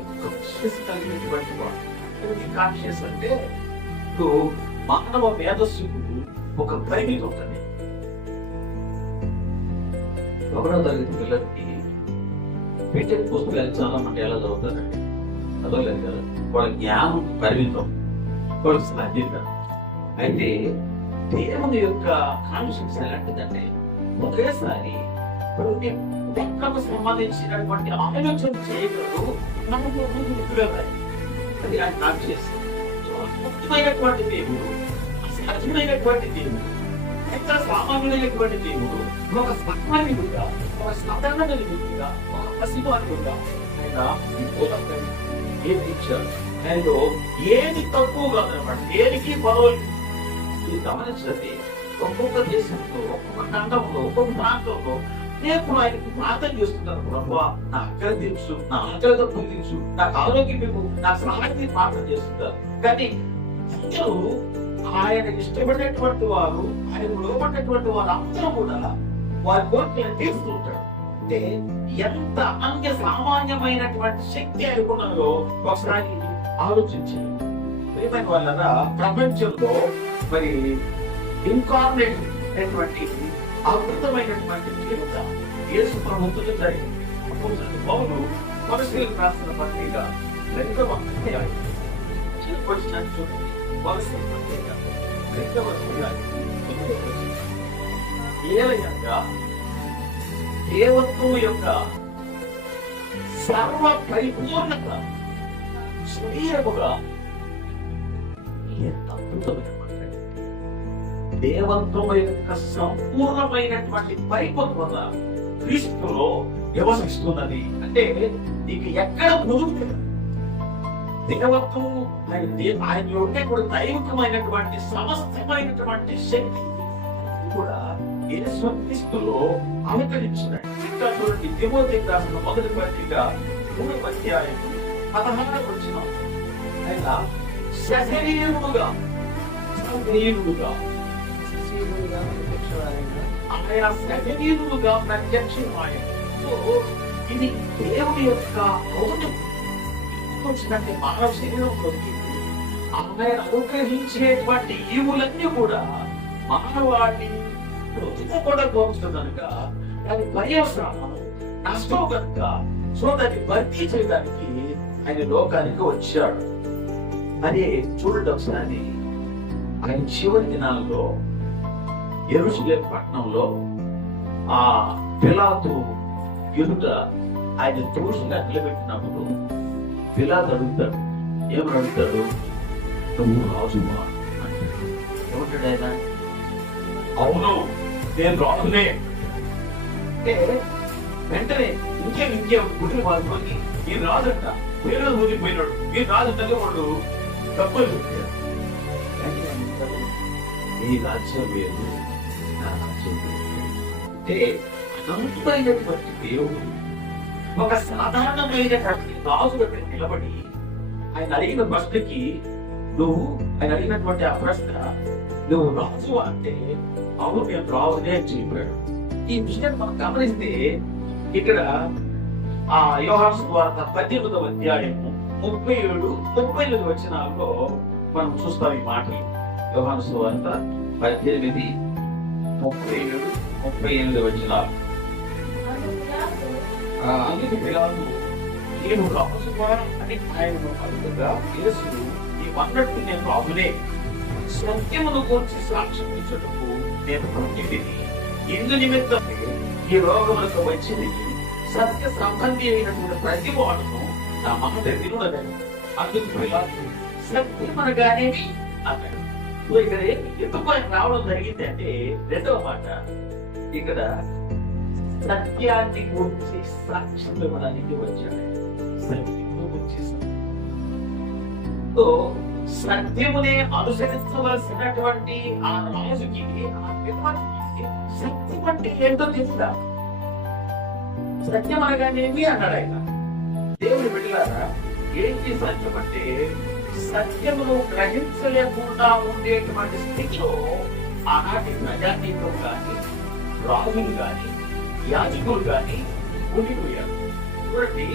Conscious కలిగినటువంటి వాడు conscious అంటే ఇప్పుడు మానవ మేధస్సుకు ఒక పరిమితి ఉంటుంది. ఒకటో తరగతి పిల్లలకి పెట్టిన పుస్తకాలు చాలా మంది ఎలా చదువుతారండి చదవలేదు కదా? వాళ్ళ జ్ఞానం పరిమితం. వాళ్ళకి సాధ్యత అయితే దేవుని యొక్క కాన్షియస్ ఎలాంటిదంటే ఒకేసారి కొన్ని లెక్కకు సంబంధించినటువంటి ఆలోచన చేయగలరు. మనకు ఉపయోగాలు అది ఆయన కాన్షియస్ అద్భుతమైనటువంటి దేవుడు అసాధ్యమైనటువంటి దేవుడు ఎంత సామాన్యుడైనటువంటి దేవుడు ఒక సామాన్యుడిగా ఒక సాధారణ వ్యక్తిగా ఒక పసివాడుగా ఆయన ఈ భూలోకం ఏది ఇచ్చాడు ఆయనలో ఏది తక్కువగా కాదనమాట దేనికి పదవులు ఇది గమనించండి ఒక్కొక్క దేశంలో ఒక్కొక్క ఖండంలో ఒక్కొక్క ప్రాంతంలో నేను ఆయనకు ప్రార్థన చేస్తున్నాను ప్రభా నా అక్కడ తెలుసు నా ఆకలి తప్పులు తెలుసు నాకు ఆరోగ్యం ఇవ్వు నాకు సహాయం ప్రార్థన చేస్తున్నారు. కానీ అందరూ ఆయన ఇష్టపడినటువంటి వారు ఆయన లోపడినటువంటి వారు అందరూ కూడా వారి కోరికలను తీరుస్తుంటాడు అంటే ఎంత అంగ సామాన్యమైనటువంటి శక్తి అనుకున్నారో ఒకసారి ఆలోచించండి. ప్రియమైన వల్ల ప్రపంచంలో మరి ఇన్కార్నేట్ అయినటువంటి అద్భుతమైనటువంటి జీవిత యేసు ప్రభుత్వం జరిగింది అప్పుడు పౌరులు పరిశీలి రాసిన పత్రిక రెండవ అధ్యాయం. చిన్న చూడండి. పరిశీలన పత్రిక రెండవ అధ్యాయం. తొమ్మిదవ దేవత్వం యొక్క సర్వ పరిపూర్ణత స్వీయముగా ఎంత అద్భుతమైన దేవత్వం యొక్క సంపూర్ణమైనటువంటి పరిపక్వత క్రీస్తులో నివసిస్తున్నది. అంటే నీకు ఎక్కడ పొందుతుంది దేవత్వం ఆయన దే- కూడా దైవికమైనటువంటి సమస్తమైనటువంటి శక్తి కూడా యేసు క్రీస్తులో అవతరించినట్టు ఇంకా చూడండి తిమోతి రాసిన మొదటి పత్రిక మూడు అధ్యాయం పదహారు వచ్చిన ఆయన శరీరముగా శరీరముగా ఆయన సశరీరుడుగా ప్రత్యక్షమాయ సో ఇది దేవుని యొక్క ఔన్నత్యం వచ్చినట్టు మానవ శరీరంలోకి ఆయన అనుగ్రహించేటువంటి ఈవులన్నీ కూడా మానవాడిని బ్రతుకు కూడా కోరుతుంది దాని పర్యావరణం నష్టం కనుక సో దాన్ని భర్తీ చేయడానికి ఆయన లోకానికి వచ్చాడు అదే చూడండి ఒకసారి ఆయన చివరి దినాల్లో ఎరుసలేం పట్టణంలో ఆ పిలాతు ఎదుట ఆయన దోషంగా నిలబెట్టినప్పుడు పిలాత్ అడుగుతాడు ఏమని అడుగుతాడు? నువ్వు రాజువా? అంటాడు. ఏమంటాడు ఆయన? అవును నేను రాజునే. అంటే వెంటనే ఇంకేం ఇంకేం గుడ్లు మార్చుకొని ఈ రాజంట పేరు ఊరిపోయినాడు ఈ రాజంటే వాడు తప్పులు పెట్టాడు కానీ రాజ్యం వేరు అంటే అనంతమైనటువంటి దేవుడు ఒక సాధారణమైనటువంటి రాజు దగ్గర నిలబడి ఆయన అడిగిన ప్రశ్నకి నువ్వు ఆయన అడిగినటువంటి ఆ ప్రశ్న నువ్వు రాజు అంటే అవును నేను రాజునే అని చెప్పాడు. ఈ విషయాన్ని మనం గమనిస్తే ఇక్కడ ఆ యోహాను వార్త పద్దెనిమిదవ అధ్యాయము ముప్పై ఏడు ముప్పై ఎనిమిది వచనాల్లో మనం చూస్తాం ఈ మాటలు. యోహాన్స్ వార్త పద్దెనిమిది ముప్పై ఏడు ముప్పై ఎనిమిది వచ్చిన అందుకు పిలాతు నేను రాజువా అని ఆయన అడుగుగా యేసు నీవన్నట్టు నేను రాజునే సత్యమును గురించి సాక్ష్యం ఇచ్చటకు నేను పుట్టింది ఇందు నిమిత్తం ఈ రోగములకు వచ్చింది. సత్య సంబంధి అయినటువంటి ప్రతి వాడును నా మాట వినుడగను అందుకు పిలాదు సత్యం అనగానేమి? అన్నాడు. సో ఇక్కడ ఎందుకు ఆయన రావడం జరిగింది అంటే రెండవ మాట. ఇక్కడ సత్యాన్ని గురించి సాక్ష్యం ఇవ్వడానికి వచ్చాడు సో సత్యమునే అనుసరించవలసినటువంటి ఆ రాజుకి ఆ సత్యం అంటే ఏంటో తెలుసా? సత్యం అనగానేమి అన్నాడు ఆయన. దేవుడు బిడ్డలారా ఏంటి సత్యం అంటే సత్యమును గ్రహించలేకుండా ఉండేటువంటి స్థితిలో ఆనాటి ప్రజానీకం కానీ రాజులు కానీ యాజకులు కానీ ఉండిపోయారు. చూడండి